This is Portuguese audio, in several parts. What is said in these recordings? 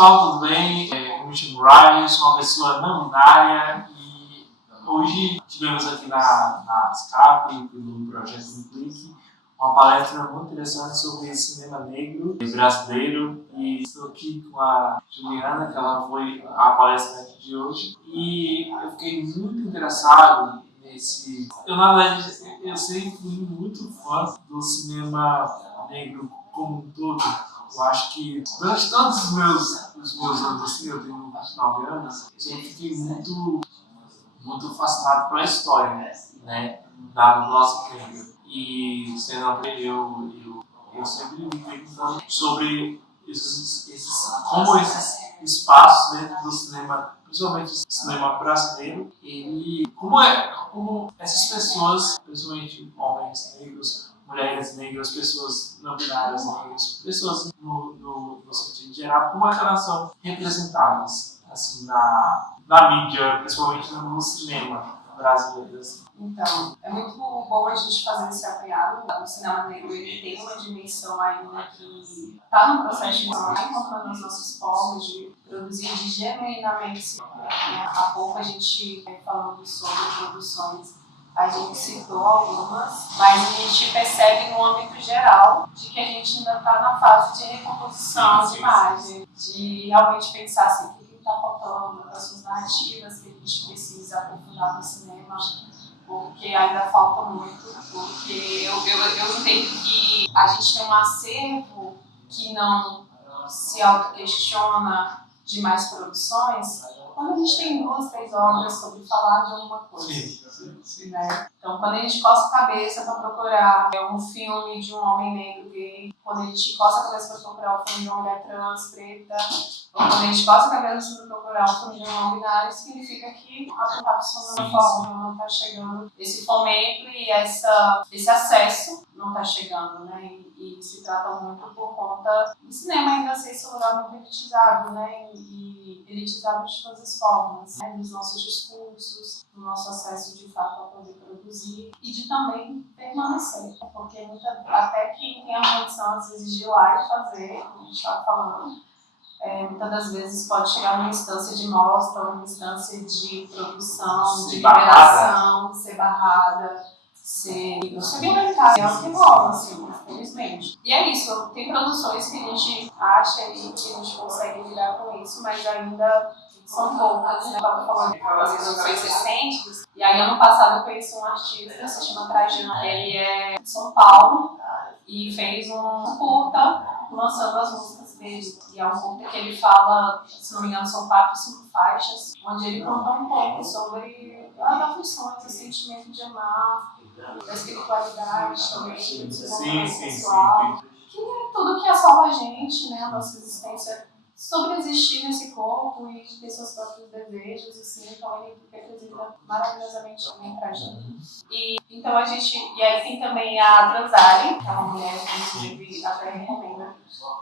pessoal, tudo bem? Eu me chamo Ryan, sou uma pessoa não binária e hoje tivemos aqui na SCAP, pelo projeto do Clique, uma palestra muito interessante sobre cinema negro brasileiro e estou aqui com a Juliana, que ela foi a palestrante de hoje e eu fiquei muito interessado nesse... na verdade, eu sempre fui muito fã do cinema negro como um todo. Eu acho que durante todos os meus anos assim, eu tenho 29 anos, eu sempre fiquei muito fascinado pela história, né, da população negra. E sendo eu sempre me perguntando sobre como esses espaços dentro do cinema, principalmente o cinema brasileiro, como essas pessoas, principalmente homens negros, mulheres negras, pessoas não binárias negras, pessoas no sentido geral, como é que elas são representadas assim, na mídia, principalmente no cinema brasileiro. Assim. Então, é muito bom a gente fazer esse apanhado. O cinema negro ele tem uma dimensão ainda que está no processo de encontrando as nossas formas de produzir, de genuinamente. Há pouco a gente falando sobre produções, a gente citou algumas, mas a gente percebe no âmbito geral de que a gente ainda está na fase de recomposição de imagem, de realmente pensar assim, o que está faltando, as suas narrativas que a gente precisa aprofundar no cinema, porque ainda falta muito, porque eu entendo que a gente tem um acervo que não se auto-questiona de mais produções, quando a gente tem 2, 3 obras sobre falar de alguma coisa. Sim. Né? Então, quando a gente coça a cabeça para procurar um filme de um homem negro gay, quando a gente coça a cabeça para procurar um filme de uma mulher trans, preta, ou quando a gente coça a cabeça para procurar um filme de um não binário, significa que a produção da forma não está chegando, esse fomento e esse acesso não está chegando, né? E se trata muito por conta do cinema ainda ser esse lugar muito elitizado, né? E elitizado de todas as formas, né? Dos nossos discursos, do nosso acesso de fato a poder produzir e de também permanecer, porque até quem tem a condição às vezes de ir lá e fazer, como a gente estava falando, muitas das vezes pode chegar numa instância de mostra, numa instância de produção, de liberação, ser barrada, ser violentado, é o que rola, assim, infelizmente. E é isso, tem produções que a gente acha e que a gente consegue lidar com isso, mas ainda são poucas, né? Eu estava falando das produções recentes, e aí ano passado eu conheci um artista, se chama Trajano, ele é de São Paulo e fez um curta lançando as músicas dele. E é um curta que ele fala, se não me engano, são 4 ou 5 faixas, onde ele conta um pouco sobre as aflições, o sentimento de amar, da espiritualidade também, do desenvolvimento pessoal, que é tudo que assola a gente, né, a nossa existência, sobre existir nesse corpo e ter seus próprios desejos, assim, então ele representa maravilhosamente bem pra gente. E então a gente, e aí tem também a Transali, que é uma mulher que inclusive até recomendo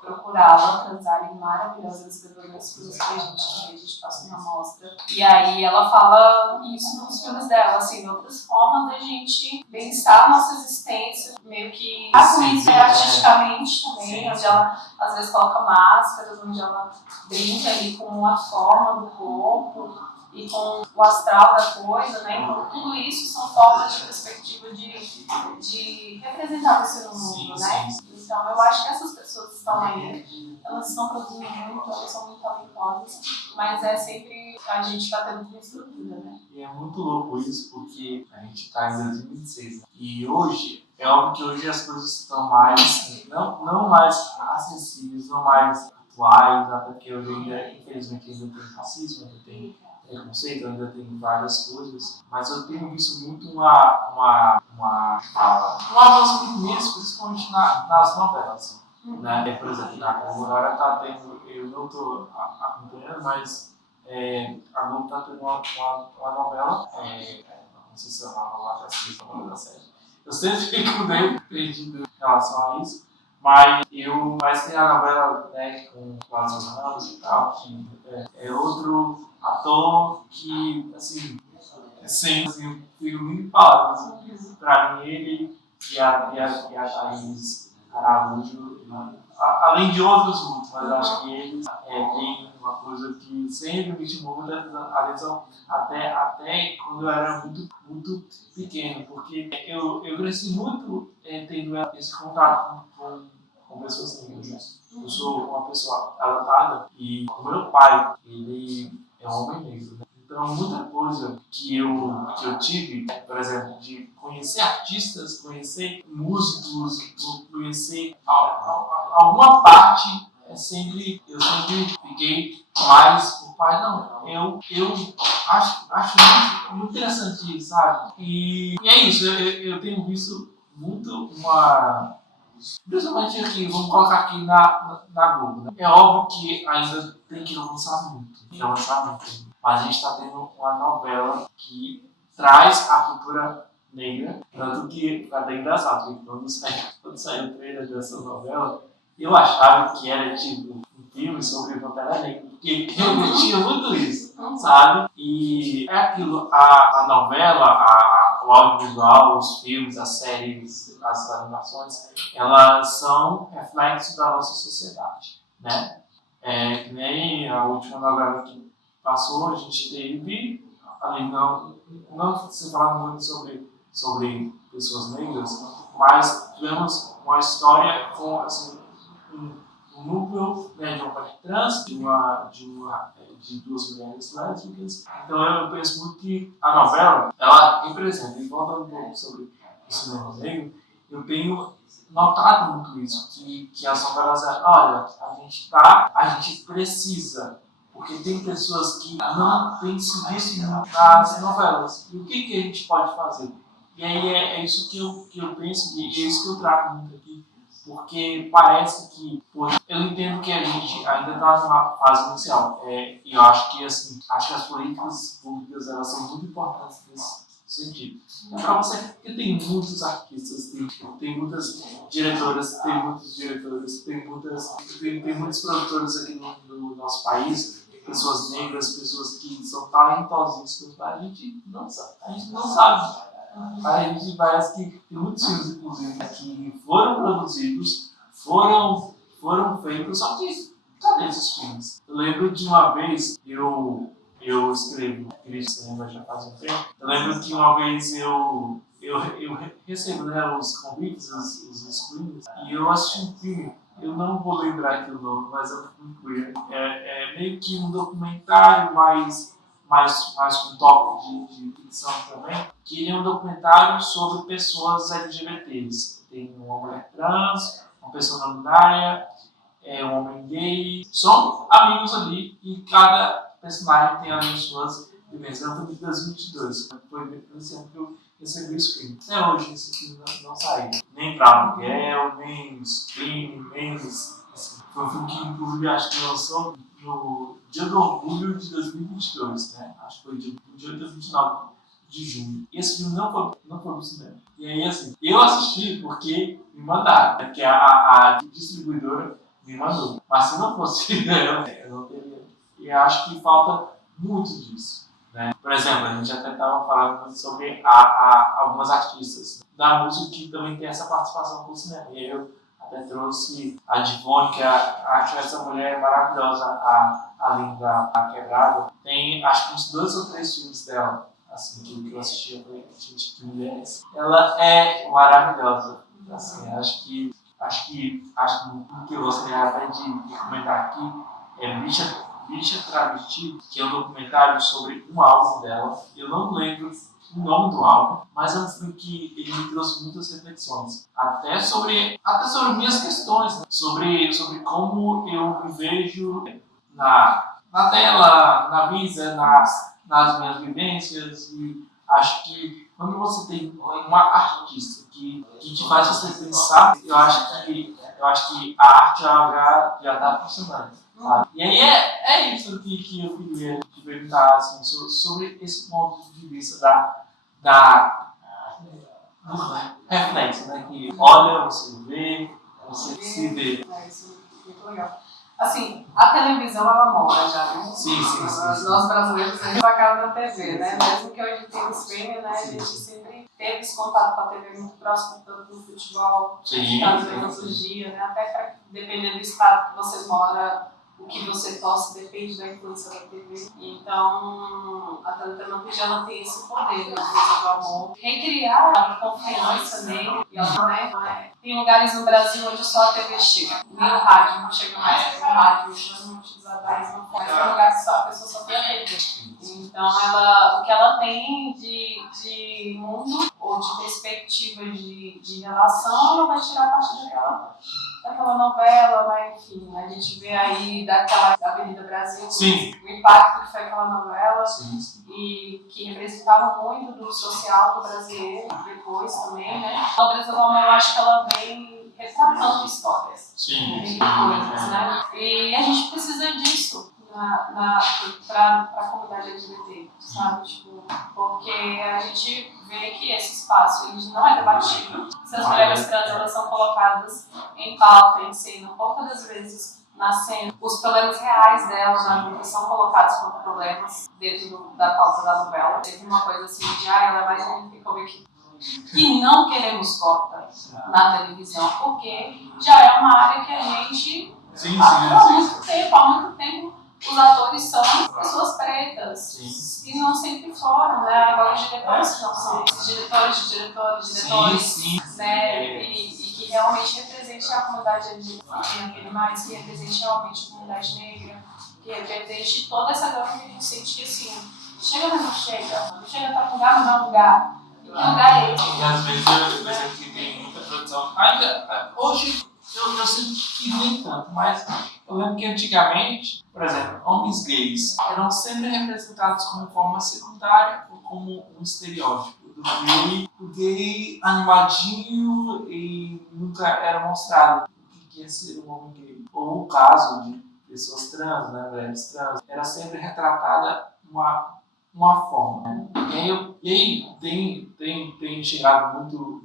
procurá-la, Transali maravilhosa, escreveu das coisas que a gente passa uma amostra. E aí ela fala isso nos filmes dela, assim, outras formas da gente pensar a nossa existência, meio que com isso artisticamente também, onde ela às vezes coloca máscaras, onde ela brinca ali com a forma do corpo e com o astral da coisa, né? Então, tudo isso são formas de perspectiva de representar você no mundo, né? Então, eu acho que essas pessoas que estão aí, elas estão produzindo muito, elas são muito talentosas, mas é sempre a gente batendo com estrutura, né? E é muito louco isso, porque a gente está em 2026, né? E hoje, é óbvio que hoje as coisas estão mais, não mais acessíveis, não mais atuais, até porque hoje ainda, infelizmente, ainda tem racismo, ainda tem preconceito, ainda tem várias coisas, mas eu tenho visto muito um avanço muito nisso, principalmente nas novelas, né? Por exemplo, na Globo agora está tendo, eu não estou acompanhando, mas a Globo está tendo uma novela, não sei se é uma novela da Sexta ou uma da Sete. Eu sempre fico meio perdido em relação a isso, mas tem a novela, né, com o Lázaro Ramos e tal, que é outro ator que, assim, sem assim, eu fico muito falado, assim, pra mim ele e a Thaís Araújo, além de outros muitos, mas acho que eles têm coisa que sempre me chamou muita atenção, até quando eu era muito pequeno, porque eu cresci muito tendo esse contato com pessoas negras, né? Eu sou uma pessoa adotada e o meu pai, ele é um homem negro, né? Então, muita coisa que eu tive, por exemplo, de conhecer artistas, conhecer músicos, conhecer alguma parte, eu sempre fiquei mais por pai. Não, eu acho muito interessante isso, sabe? E é isso, eu tenho visto muito principalmente aqui, vamos colocar aqui na Globo, né? É óbvio que ainda tem que avançar muito, mas a gente está tendo uma novela que traz a cultura negra, tanto que é bem engraçado, porque quando saiu o trailer dessa novela, eu achava que era tipo um filme sobre Pantera Negra, porque eu tinha muito isso, sabe? E é aquilo, a novela, o audiovisual, os filmes, as séries, as animações, elas são reflexos da nossa sociedade, né? Que nem a última novela que passou, a gente teve ali, não se falar muito sobre pessoas negras, mas tivemos uma história com assim, um núcleo, né, de uma mulher trans, de duas mulheres lésbicas. Então eu penso muito que a novela, ela representa, e voltando um pouco sobre o cinema negro, eu tenho notado muito isso, que as novelas, olha, a gente precisa, porque tem pessoas que não têm se visto nas novelas. E o que a gente pode fazer? E aí é isso que eu penso, e é isso que eu trago muito aqui, porque parece que, eu entendo que a gente ainda está numa fase inicial, e eu acho que assim, acho que as políticas públicas elas são muito importantes nesse sentido. É para você, porque tem muitos artistas, tem muitas diretoras, tem muitos diretores, tem muitos produtores aqui no nosso país, pessoas negras, pessoas que são talentosíssimas, mas a gente não sabe. A gente parece que tem muitos filmes, inclusive, que foram produzidos, foram feitos, só que cadê esses filmes? Eu lembro de uma vez, eu escrevo crítica de cinema já faz um tempo, eu lembro que uma vez eu recebo, né, os convites, os screens, e eu assisti um filme. Eu não vou lembrar aqui o nome, mas é um filme queer. É meio que um documentário, mais com toque de ficção também, que ele é um documentário sobre pessoas LGBTs. Tem uma mulher trans, uma pessoa não binária, um homem gay, são amigos ali e cada personagem tem ali suas vivências. É um filme de 2022, foi nesse ano que eu recebi o screen. Até hoje esse filme não saiu, nem pra aluguel, nem streaming, nem assim. Foi um filme que inclusive acho que lançou no Dia do Orgulho de 2022, né? Acho que foi dia 28 a 29 de junho. E esse filme não foi pro cinema. E aí, assim, eu assisti porque me mandaram, né? Porque a distribuidora me mandou. Mas se não fosse eu não teria. E acho que falta muito disso, né? Por exemplo, a gente até estava falando sobre algumas artistas da música que também tem essa participação no cinema. E aí eu até trouxe a Divone, que acho essa mulher maravilhosa, a Linda Quebrada. Tem acho que uns 2 ou 3 filmes dela, assim, que eu assisti, eu falei, gente, que mulheres. Ela é maravilhosa. Assim, acho que o que eu gostaria até de comentar aqui é Bicha Travesti, que é um documentário sobre um álbum dela. Eu não lembro o nome do álbum, mas é um filme que ele me trouxe muitas reflexões, até sobre minhas questões, né? sobre como eu me vejo na tela, na vida, nas minhas vivências. E acho que quando você tem uma artista que te faz você pensar, eu acho que a arte já está funcionando. Sabe? E aí é isso que eu queria te perguntar assim, sobre esse ponto de vista do reflexo, né? Que olha, você vê, você se vê. É isso, muito legal. Assim, a televisão ela mora já, né? Sim. Nós brasileiros, a gente acaba na TV, né? Mesmo que hoje tem o streaming, né? A gente sempre teve esse contato com a TV muito próximo, tanto no futebol, tanto todos os dias, né? Até para dependendo do estado que você mora, o que você posta depende da influência da TV. Então, a teledramaturgia ela tem esse poder, na coisa do amor. Recriar a confiança nele. E ela não é. Tem lugares no Brasil onde só a TV chega. Nem o rádio não chega mais, porque o rádio os utilizadores não faz. É um lugar que só, a pessoa só tem a TV. Então, o que ela tem de mundo ou de perspectiva de relação, ela vai tirar a partir daquela novela, né? Enfim, a gente vê aí daquela Avenida Brasil o impacto que foi aquela novela e que representava muito do social do brasileiro depois também, né? A Obras do Amor, eu acho que ela vem retratando histórias, coisas, né? E a gente precisa disso para a comunidade LGBT, sabe? Tipo, porque a gente vê que esse espaço ele não é debatido. Se as mulheres trans elas são colocadas em pauta, em cena, poucas das vezes na cena, os problemas reais delas na vida são colocados como problemas dentro da pauta da novela. Teve uma coisa assim de, ela é mais homofóbica que não queremos cota na televisão, porque já é uma área que a gente há muito tempo os atores são pessoas pretas e não sempre foram, né? Agora os diretores não são diretores, né? E que realmente represente a comunidade LGBT+, que represente realmente a comunidade negra, que represente toda essa gama que a gente sente que assim, chega mas não chega para lugar mas não é lugar. E que lugar é esse? E às vezes eu percebo que tem muita produção. Ainda, hoje eu sinto que nem tanto, mas eu lembro que antigamente, por exemplo, homens gays eram sempre representados como forma secundária ou como um estereótipo do gay animadinho e nunca era mostrado o que é ser um homem gay. Ou o caso de pessoas trans, né, mulheres trans, era sempre retratada uma forma. Né? E aí tem chegado muito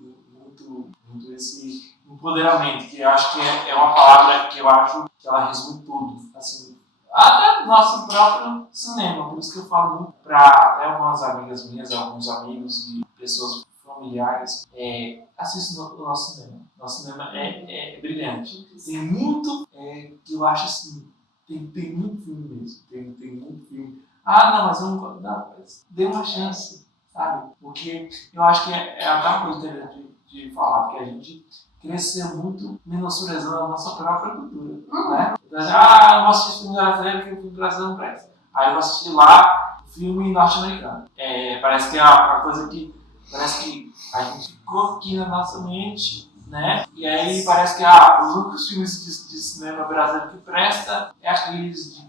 esse empoderamento, que eu acho que é uma palavra que eu acho que ela resume tudo. Assim, até no nosso próprio cinema, por isso que eu falo muito para até algumas amigas minhas, alguns amigos e pessoas familiares, assistam o nosso cinema. Nosso cinema é brilhante. Tem muito que eu acho assim, tem muito filme mesmo, tem muito filme. Não, mas eu não, mas dê uma chance, sabe? Porque eu acho que é a coisa de falar, porque a gente cresceu muito menosprezando a nossa própria cultura, né? Então, eu vou assistir filme brasileiro porque o filme brasileiro não presta. Aí eu vou assistir lá o filme norte-americano. Parece que é uma coisa que parece que a gente ficou aqui na nossa mente, né? E aí parece que os únicos filmes de cinema brasileiro que presta é aqueles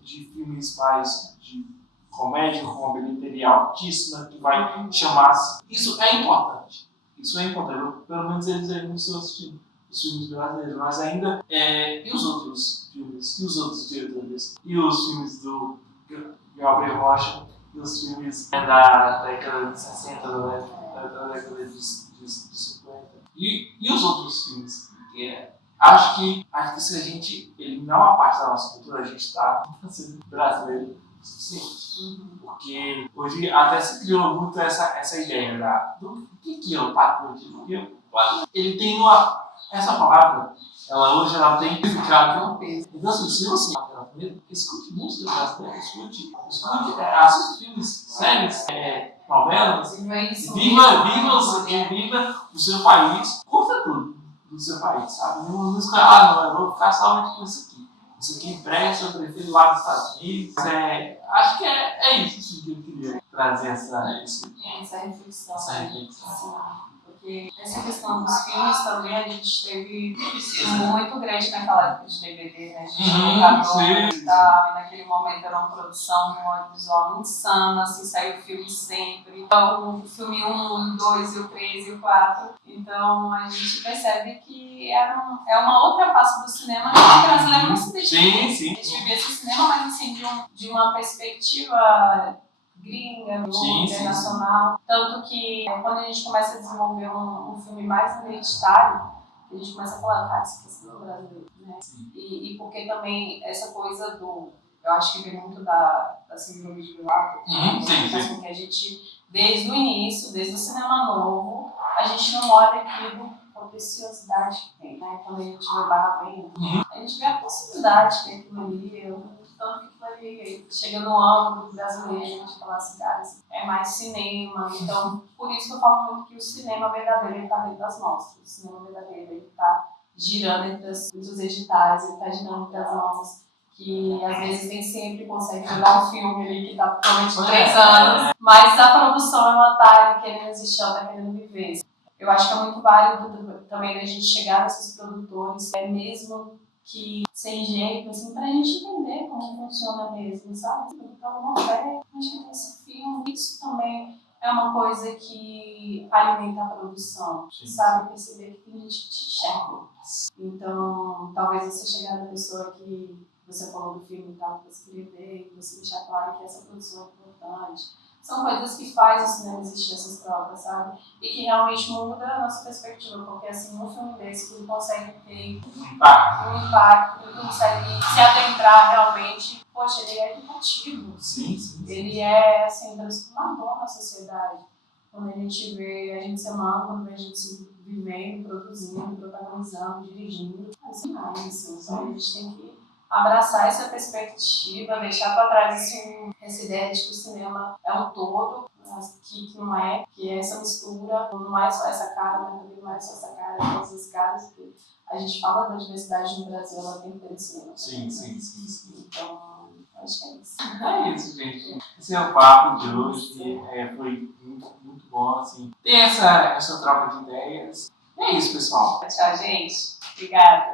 de filmes mais de comédia com uma bilheteria altíssima que vai chamar. Isso é importante. Pelo menos eles ainda não estão assistindo os filmes brasileiros, mas ainda. E os outros filmes? E os outros diretores? E os filmes do Gabriel Rocha? E os filmes da década de 60, da década de 50? E os outros filmes? Acho que se a gente eliminar uma parte da nossa cultura, a gente está sendo brasileiro o suficiente. Porque hoje até se criou muito essa ideia do que é o patriotismo. Porque ele tem essa palavra, hoje ela tem significado de um peso. Então, assim, se você escute música brasileira, escute, assiste filmes, séries, novelas, viva o seu país, curta tudo do seu país, sabe? Não escolha, eu vou ficar somente com isso aqui. Isso aqui presta, eu prefiro lá nos Estados Unidos. Acho que é isso que eu queria trazer essa reflexão. Porque essa questão dos filmes também a gente teve muito grande naquela época de DVD, né? A gente e naquele momento era uma produção, um audiovisual insano, assim, saiu filme sempre. Então, o filme 1, o 2, o 3 e o 4. Então, a gente percebe que é uma outra face do cinema que o brasileiro não se dedica. A gente vê esse cinema, mas assim, de uma perspectiva gringa, internacional. Tanto que quando a gente começa a desenvolver um filme mais identitário, a gente começa a falar, cara, isso aqui é cinema brasileiro, né? E porque também essa coisa eu acho que vem muito da síndrome de Vila-Lata, que a gente, desde o início, desde o cinema novo, a gente não olha aquilo a preciosidade que tem, né? Quando a gente vê o Barra Venda, a gente vê a possibilidade que tem aquilo ali, tanto que aquilo ali chega no âmbito brasileiro, a gente fala assim, cara, é mais cinema. Então, por isso que eu falo muito que o cinema verdadeiro está dentro das mostras. O cinema verdadeiro está girando entre os editais, ele está girando entre as mãos, que às vezes nem sempre consegue jogar um filme ali que está totalmente 3 anos, mas a produção ela está querendo existir, ela está querendo viver. Eu acho que é muito válido também a gente chegar nesses produtores, mesmo que sem jeito, assim, pra gente entender como funciona mesmo, sabe? Então, uma fé, a gente tem esse filme, isso também é uma coisa que alimenta a produção, sabe? Perceber que tem gente que te enxerga. Então, talvez você chegar na pessoa que você falou do filme e tal, que você queria ver, e você deixar claro que essa produção é importante. São coisas que fazem o cinema existir, essas trocas, sabe? E que realmente muda a nossa perspectiva, porque assim, um filme desse que consegue ter um impacto, que consegue se adentrar realmente, poxa, ele é educativo. Sim. Ele é, assim, transformador na sociedade. Quando a gente vê a gente ser humano, quando vê a gente se vivendo, produzindo, protagonizando, dirigindo, é demais, assim. Então a gente tem que abraçar essa perspectiva, deixar para trás essa ideia de que o cinema é um todo, que não é, que é essa mistura, não é só essa cara, mas também não é só essa cara, é todas as caras, porque a gente fala da diversidade no Brasil, ela tem que ter no cinema. Sim. Então, acho que é isso. É isso, gente. Esse é o papo de hoje. Foi muito bom, assim. Ter essa troca de ideias. É isso, pessoal. Tchau, gente. Obrigada.